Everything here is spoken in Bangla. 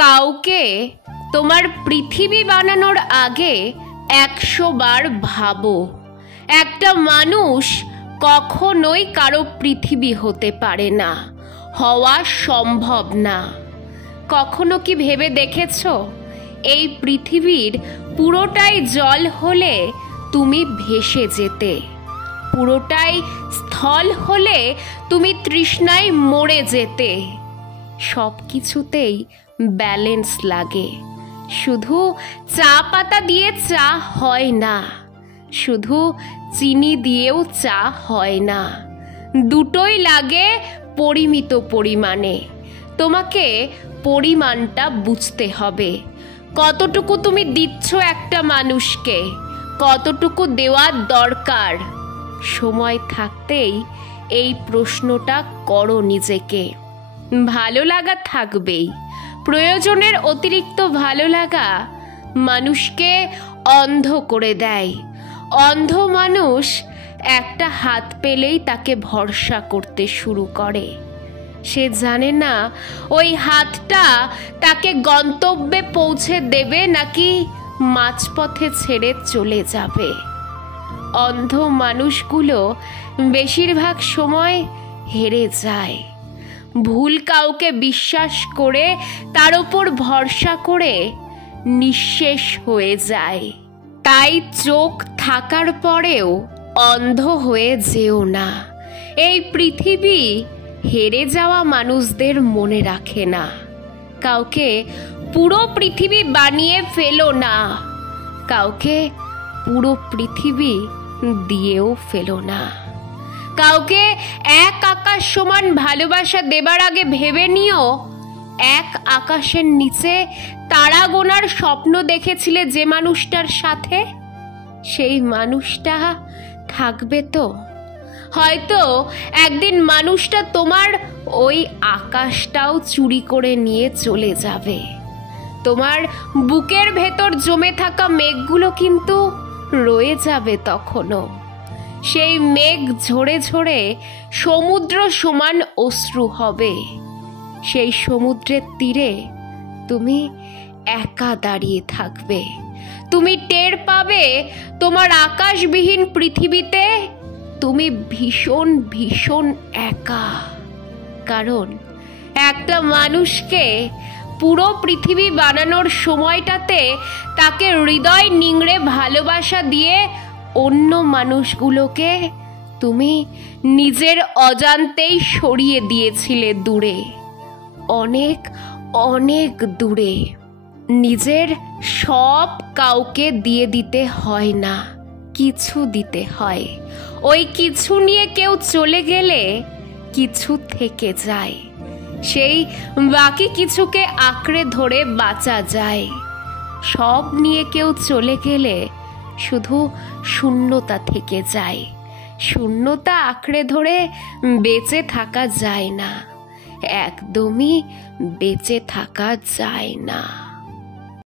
কাউকে তোমার পৃথিবী বানানোর আগে 100 বার ভাবো। একটা মানুষ কখনোই কারো পৃথিবী হতে পারে না, হওয়া সম্ভব না। কখনো কি ভেবে দেখেছো এই পৃথিবীর পুরোটাই জল হলে তুমি ভেসে যেতে, পুরোটাই স্থল হলে তুমি তৃষ্ণায় মরে যেতে। সব কিছুতেই ব্যালেন্স লাগে। শুধু চা পাতা দিয়ে চা হয় না, শুধু চিনি দিয়েও চা হয় না। দুটোই লাগে পরিমিত পরিমাণে। তোমাকে পরিমাণটা বুঝতে হবে। কতটুকু তুমি দিচ্ছ একটা মানুষকে, কতটুকু দেওয়ার দরকার। সময় থাকতেই এই প্রশ্নটা করো নিজেকে। ভালো লাগা থাকবেই, প্রয়োজনের অতিরিক্ত ভালো লাগা মানুষকে অন্ধ করে দেয়। অন্ধ মানুষ একটা হাত পেলেই তাকে ভরসা করতে শুরু করে। সে জানে না ওই হাতটা তাকে গন্তব্যে পৌঁছে দেবে নাকি মাঝপথে ছেড়ে চলে যাবে। অন্ধ মানুষগুলো বেশিরভাগ সময় হেরে যায়। ভুল কাউকে বিশ্বাস করে তার উপর ভরসা করে নিঃশেষ হয়ে যায়। তাই চোখ থাকার পরেও অন্ধ হয়ে যেও না। এই পৃথিবী হেরে যাওয়া মানুষদের মনে রাখে না। কাউকে পুরো পৃথিবী বানিয়ে ফেলো না, কাউকে পুরো পৃথিবী দিয়েও ফেলো না। কাউকে এক আকাশ সমান ভালোবাসা দেবার আগে ভেবে নিও, এক আকাশের নিচে তারা গোনার স্বপ্ন দেখেছিলে যে মানুষটার সাথে, সেই মানুষটা থাকবে তো? হয়তো একদিন মানুষটা তোমার ওই আকাশটাও চুরি করে নিয়ে চলে যাবে। তোমার বুকের ভেতর জমে থাকা মেঘগুলো কিন্তু রয়ে যাবে তখনও। সেই মেঘ ঝরে ঝরে সমুদ্র সমান অশ্রু হবে। সেই সমুদ্রের তীরে তুমি একা দাঁড়িয়ে থাকবে। তুমি টের পাবে তোমার আকাশবিহীন পৃথিবীতে তুমি ভীষণ ভীষণ একা। কারণ একটা মানুষকে পুরো পৃথিবী বানানোর সময়টাতে তাকে হৃদয় নিংড়ে ভালোবাসা দিয়ে অন্য মানুষগুলোকে তুমি নিজের অজান্তেই সরিয়ে দিয়েছিলে দূরে, অনেক অনেক দূরে। নিজের সব কাউকে দিয়ে দিতে হয় না, কিছু দিতে হয়। ওই কিছু নিয়ে কেউ চলে গেলে কিছু থেকে যায়। সেই বাকি কিছুকে আঁকড়ে ধরে বাঁচা যায়। সব নিয়ে কেউ চলে গেলে শুধু শূন্যতা থেকে যায়। শূন্যতা আঁকড়ে ধরে বেঁচে থাকা যায় না, একদমই বেঁচে থাকা যায় না।